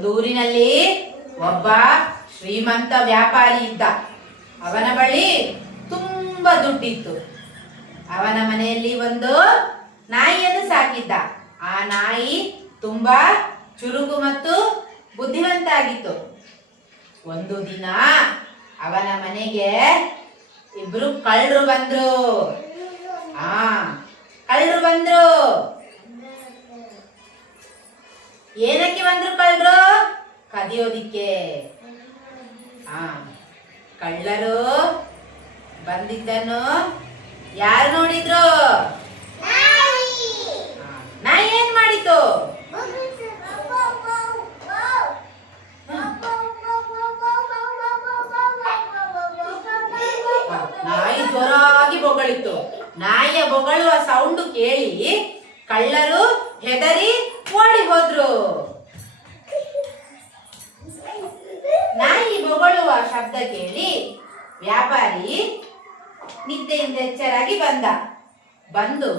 ಒಂದೂರಿನಲ್ಲಿ ಒಬ್ಬ ಶ್ರೀಮಂತ ವ್ಯಾಪಾರಿ ಇದ್ದ. ಅವನ ಬಳಿ ತುಂಬಾ ದುಡ್ಡಿತ್ತು. ಅವನ ಮನೆಯಲ್ಲಿ ಒಂದು ನಾಯಿಯನ್ನು ಸಾಕಿದ್ದ. ಆ ನಾಯಿ ತುಂಬಾ ಚುರುಕು ಮತ್ತು ಬುದ್ಧಿವಂತ ಆಗಿತ್ತು. ಒಂದು ದಿನ ಅವನ ಮನೆಗೆ ಇಬ್ರು ಕಳ್ಳರು ಬಂದ್ರು. ಕಳ್ಳರು ಬಂದ್ರು. ಏನಕ್ಕೆ ಬಂದ್ರು ಕಳ್ಳರು? ಕದಿಯೋದಿಕ್ಕೆ. ಕಳ್ಳರು ಬಂದಿದ್ದನ್ನು ಯಾರು ನೋಡಿದ್ರು? ನಾಯಿ ಏನ್ ಮಾಡಿತು? ನಾಯಿ ಜೋರಾಗಿ ಬೊಗಳಿತ್ತು. ನಾಯಿಯ ಬೊಗಳುವ ಸೌಂಡ್ ಕೇಳಿ ಕಳ್ಳರು ಹೆದರಿ ಓಡಿ ಹೋದ್ರು. ನಾಯಿ ಬೊಗಳುವ ಶಬ್ದ ಕೇಳಿ ವ್ಯಾಪಾರಿ ನಿದ್ದೆಯಿಂದ ಎಚ್ಚರಾಗಿ ಬಂದು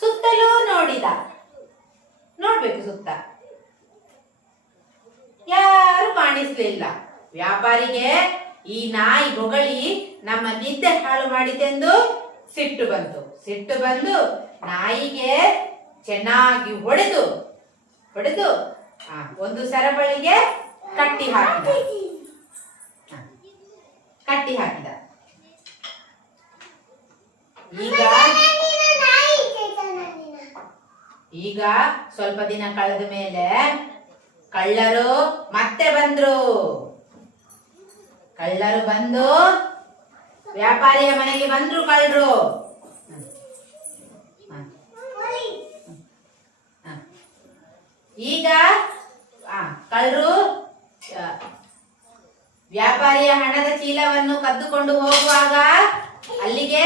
ಸುತ್ತಲೂ ನೋಡ್ಬೇಕು ಸುತ್ತ. ಯಾರು ಕಾಣಿಸ್ಲಿಲ್ಲ. ವ್ಯಾಪಾರಿಗೆ ಈ ನಾಯಿ ಬೊಗಳಿ ನಮ್ಮ ನಿದ್ದೆ ಹಾಳು ಮಾಡಿತೆಂದು ಸಿಟ್ಟು ಬಂದು ನಾಯಿಗೆ ಚೆನ್ನಾಗಿ ಹೊಡೆದು ಒಂದು ಸರಪಳಿಗೆ ಕಟ್ಟಿ ಹಾಕಿದ. ಈಗ ಸ್ವಲ್ಪ ದಿನ ಕಳೆದ ಮೇಲೆ ಕಳ್ಳರು ಮತ್ತೆ ಬಂದ್ರು. ಕಳ್ಳರು ಬಂದು ವ್ಯಾಪಾರಿಯ ಮನೆಗೆ ಬಂದ್ರು. ಕಳ್ಳರು ಈಗ ಕಳ್ಳರು ವ್ಯಾಪಾರಿಯ ಹಣದ ಚೀಲವನ್ನು ಕದ್ದುಕೊಂಡು ಹೋಗುವಾಗ ಅಲ್ಲಿಗೆ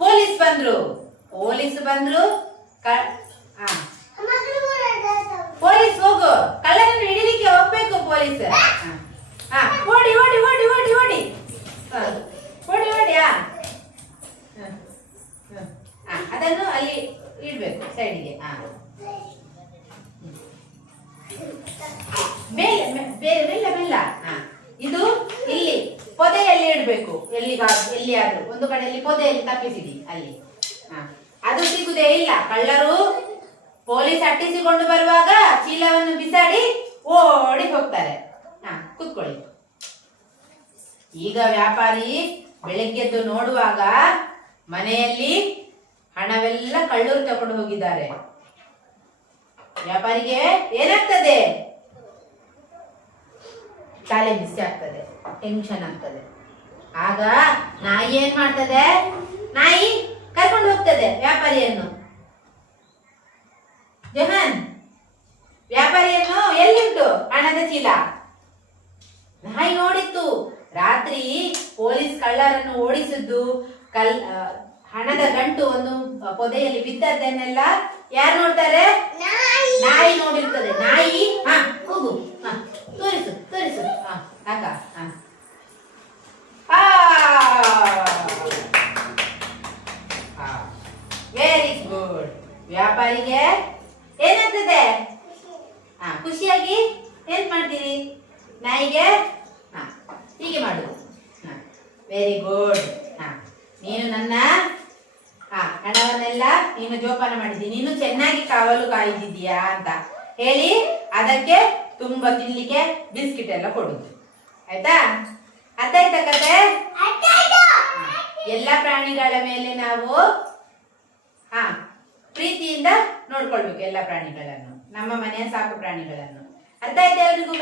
ಪೊಲೀಸ್ ಬಂದ್ರು. ಪೊಲೀಸ್ ಹೋಗು, ಕಳ್ಳರನ್ನು ಹಿಡಿಲಿಕ್ಕೆ ಹೋಗ್ಬೇಕು ಪೊಲೀಸ್. ಓಡಿ ಅದನ್ನು ಅಲ್ಲಿ ಇಡ್ಬೇಕು ಸೈಡಿಗೆ. ಮೆಲ್ಲ ಇದು ಇಲ್ಲಿ ಪೊದೆಯಲ್ಲಿ ಇಡ್ಬೇಕು. ಎಲ್ಲಿಯಾದ್ರೂ ಒಂದು ಕಡೆಯಲ್ಲಿ ಪೊದೆಯಲ್ಲಿ ತಪ್ಪಿಸಿಡಿ. ಅಲ್ಲಿ ಅದು ಸಿಗುದೇ ಇಲ್ಲ. ಕಳ್ಳರು ಪೊಲೀಸ್ ಅಟ್ಟಿಸಿಕೊಂಡು ಬರುವಾಗ ಚೀಲವನ್ನು ಬಿಸಾಡಿ ಓಡಿ ಹೋಗ್ತಾರೆ. ಕೂತ್ಕೊಳ್ಳಿ. ಈಗ ವ್ಯಾಪಾರಿ ಬೆಳಗ್ಗೆದ್ದು ನೋಡುವಾಗ ಮನೆಯಲ್ಲಿ ಹಣವೆಲ್ಲ ಕಳ್ಳರು ತಗೊಂಡು ಹೋಗಿದ್ದಾರೆ. ವ್ಯಾಪಾರಿಗೆ ಏನಾಗ್ತದೆ? ತಲೆ ಬಿಸಿ ಆಗ್ತದೆ, ಟೆನ್ಷನ್ ಆಗ್ತದೆ. ಆಗ ನಾಯಿ ಏನ್ ಮಾಡ್ತದೆ? ನಾಯಿ ಕರ್ಕೊಂಡು ಹೋಗ್ತದೆ ವ್ಯಾಪಾರಿಯನ್ನು. ಜಹಾನ್, ವ್ಯಾಪಾರಿಯನ್ನು ಎಲ್ಲಿಂಟು ಹಣದ ಚೀಲ? ನಾಯಿ ನೋಡಿತ್ತು. ರಾತ್ರಿ ಪೊಲೀಸ್ ಕಳ್ಳರನ್ನು ಓಡಿಸಿದ್ದು, ಹಣದ ಗಂಟು ಒಂದು ಪೊದೆಯಲ್ಲಿ ಬಿದ್ದದ್ದನ್ನೆಲ್ಲ ಯಾರು ನೋಡ್ತಾರೆ? ನಾಯಿ ನೋಡಿರ್ತದೆ. ನಾಯಿ ಹೋಗು, ತೋರಿಸು. Very good. ವ್ಯಾಪಾರಿಗೆ ಏನಾಗ್ತದೆ? ಖುಷಿಯಾಗಿ ಏನ್ ಮಾಡ್ತೀರಿ? ನಾಯಿಗೆ ಹೀಗೆ ಮಾಡುದು. Very good. ನೀನು ನನ್ನ ಹಣವನ್ನೆಲ್ಲ ನೀನು ಜೋಪಾನ ಮಾಡಿದ್ದೀನಿ, ನೀನು ಚೆನ್ನಾಗಿ ಕಾವಲು ಕಾಯ್ದಿದ್ದೀಯಾ ಅಂತ ಹೇಳಿ ಅದಕ್ಕೆ ತುಂಬಾ ತಿನ್ಲಿಕ್ಕೆ ಬಿಸ್ಕಿಟ್ ಎಲ್ಲ ಕೊಡುದು. ಆಯ್ತಾ? ಅರ್ಥಾಯ್ತಾ ಕತೆ? ಎಲ್ಲ ಪ್ರಾಣಿಗಳ ಮೇಲೆ ನಾವು ಪ್ರೀತಿಯಿಂದ ನೋಡ್ಕೊಳ್ಬೇಕು. ಎಲ್ಲ ಪ್ರಾಣಿಗಳನ್ನು, ನಮ್ಮ ಮನೆಯ ಸಾಕು ಪ್ರಾಣಿಗಳನ್ನು. ಅರ್ಥ ಆಯ್ತಾ ಎಲ್ರಿಗೂ?